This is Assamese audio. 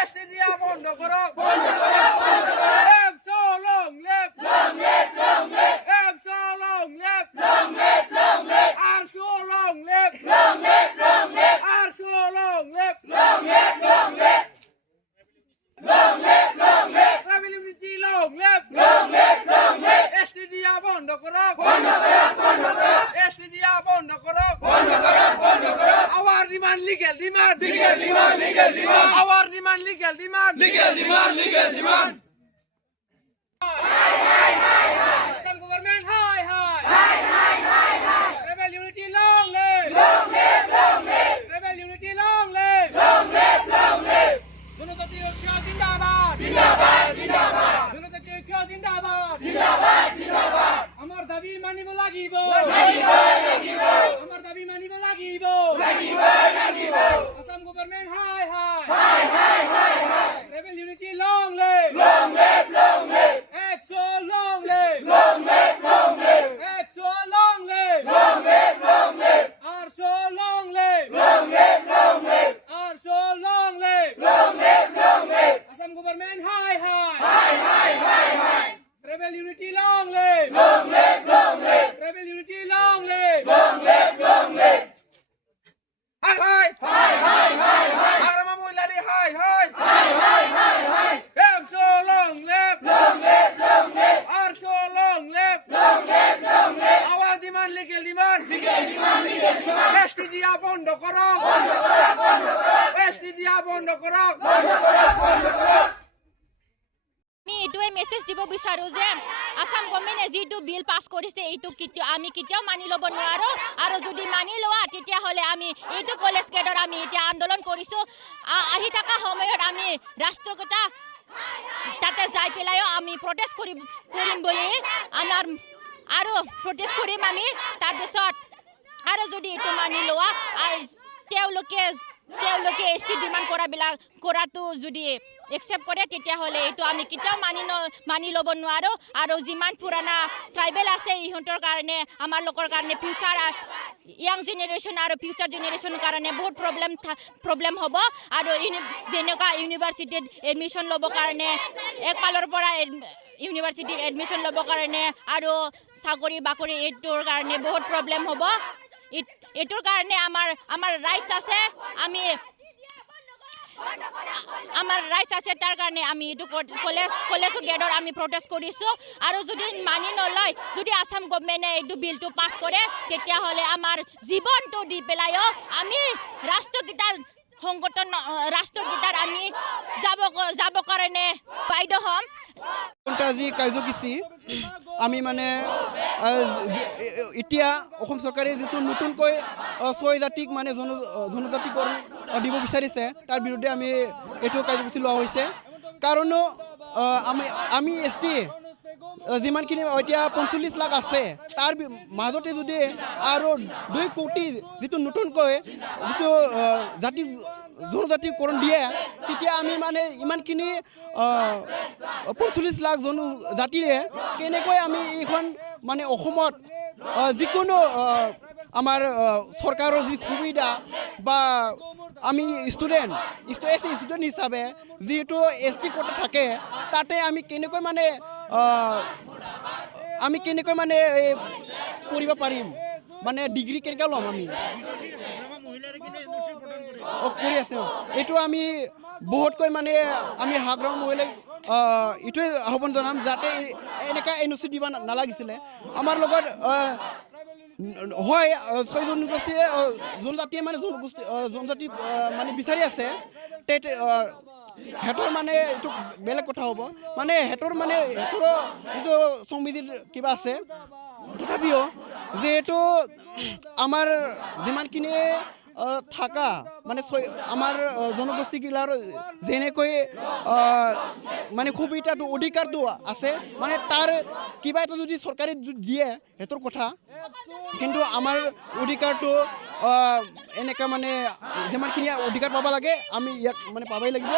এসটি দিয়া বন্ধ করো এক সো লং লেফট এক সো লং লেফট আর সো লং লেফট আর সো লং লেফট ট্রাইবেলিটি লং লেফট এসটি দিয়া বন্ধ করো এসটি দিয়া বন্ধ করো Our demand legal demand. Our demand legal demand. Some government high. Rebel unity long live. Rebel unity long live. Junotati ঐক্য জিন্দাবাদ. Junotati ঐক্য জিন্দাবাদ. আমার দাবি মানিব লাগিব আমার দাবি মানিব লাগিব আসাম গভর্নমেন্ট হাই রেবেল ইউনিটি লং লিভ একশো লং লিভ একশো লং লিভ আরশো লং লিভ আরশো লং লিভ আসাম গভর্নমেন্ট হাই rebel unity long live rebel unity long live hi arama moilari hi em so long live ar so long live our demand legal demand ST দিয়া বন্ধ করো ST দিয়া বন্ধ করো আমি এইটোৱে মেছেজ দিব বিচাৰো যে আসাম গভৰ্ণমেণ্টে যিটো বিল পাছ কৰিছে এইটো আমি কেতিয়াও মানি ল'ব নোৱাৰো আৰু যদি মানি লোৱা তেতিয়াহ'লে আমি এইটো কলেজ গেটত আমি এতিয়া আন্দোলন কৰিছোঁ আহি থকা সময়ত আমি ৰাষ্ট্ৰপতি তাতে যাই পেলাইও আমি প্ৰটেষ্ট কৰিম বুলি আমাৰ আৰু প্ৰটেষ্ট কৰিম আমি তাৰপিছত আৰু যদি এইটো মানি লোৱা তেওঁলোকে এসটি ডিমাণ্ড কৰাটো যদি একসেপ্ট কৰে তেতিয়াহ'লে এইটো আমি কেতিয়াও মানি ল'ব নোৱাৰো আৰু যিমান পুৰণা ট্ৰাইবেল আছে ইহঁতৰ কাৰণে আমাৰ লোকৰ কাৰণে ফিউচাৰ ইয়াং জেনেৰেশ্যন আৰু ফিউচাৰ জেনেৰেশ্যনৰ কাৰণে বহুত প্ৰব্লেম হ'ব আৰু যেনেকুৱা ইউনিভাৰ্চিটিত এডমিশ্যন ল'বৰ কাৰণে একফালৰ পৰা ইউনিভাৰ্চিটিত এডমিশ্যন ল'বৰ কাৰণে আৰু চাকৰি বাকৰি এইটোৰ কাৰণে বহুত প্ৰব্লেম হ'ব এইটোৰ কাৰণে আমাৰ ৰাইটছ আছে আমাৰ ৰাইটছ আছে তাৰ কাৰণে আমি এইটো কলেজৰ গেটত আমি প্ৰটেষ্ট কৰিছোঁ আৰু যদি মানি নলয় যদি আসাম গভৰ্ণমেণ্টে এইটো বিলটো পাছ কৰে তেতিয়াহ'লে আমাৰ জীৱনটো দি পেলাইও আমি ৰাষ্ট্ৰগীতাৰ আমি যাব কাৰণে বাধ্য হ'ম আজি কাৰ্যসূচী আমি মানে এতিয়া অসম চৰকাৰে যিটো নতুনকৈ ৬ জাতিক মানে জনজাতিকৰণ দিব বিচাৰিছে তাৰ বিৰুদ্ধে আমি এইটো কাৰ্যসূচী লোৱা হৈছে কাৰণ আমি ST যিমানখিনি এতিয়া ৪৫ লাখ আছে তাৰ মাজতে যদি আৰু ২ কোটি যিটো নতুনকৈ যিটো জনজাতিকৰণ দিয়ে তেতিয়া আমি মানে ইমানখিনি ৪৫ লাখ জনজাতিৰে কেনেকৈ আমি এইখন মানে অসমত যিকোনো আমাৰ চৰকাৰৰ যি সুবিধা বা আমি ষ্টুডেণ্ট হিচাপে যিহেতু ST কোটা থাকে তাতে আমি কেনেকৈ মানে কৰিব পাৰিম মানে ডিগ্ৰী কেনেকৈ ল'ম আমি কৰি আছে এইটো আমি বহুতকৈ মানে আমি হাগ্ৰাম মহিলাক এইটোৱে আহ্বান জনাম যাতে এনেকুৱা NOC দিব নালাগিছিলে আমাৰ লগত হয় ৬ জনগোষ্ঠীয়ে জনজাতিয়ে মানে জনজাতি মানে বিচাৰি আছে হেঁতৰ মানে এইটো বেলেগ কথা হ'ব মানে হেঁতৰ যিটো সংবিধিৰ কিবা আছে তথাপিও যিহেতু আমাৰ যিমানখিনি থাকা মানে আমাৰ জনগোষ্ঠীগিলাৰ যেনেকৈ মানে সুবিধাটো অধিকাৰটো আছে মানে তাৰ কিবা এটা যদি চৰকাৰে দিয়ে সেইটোৰ কথা কিন্তু আমাৰ অধিকাৰটো এনেকুৱা মানে যিমানখিনি অধিকাৰ পাব লাগে আমি ইয়াক মানে পাবই লাগিব।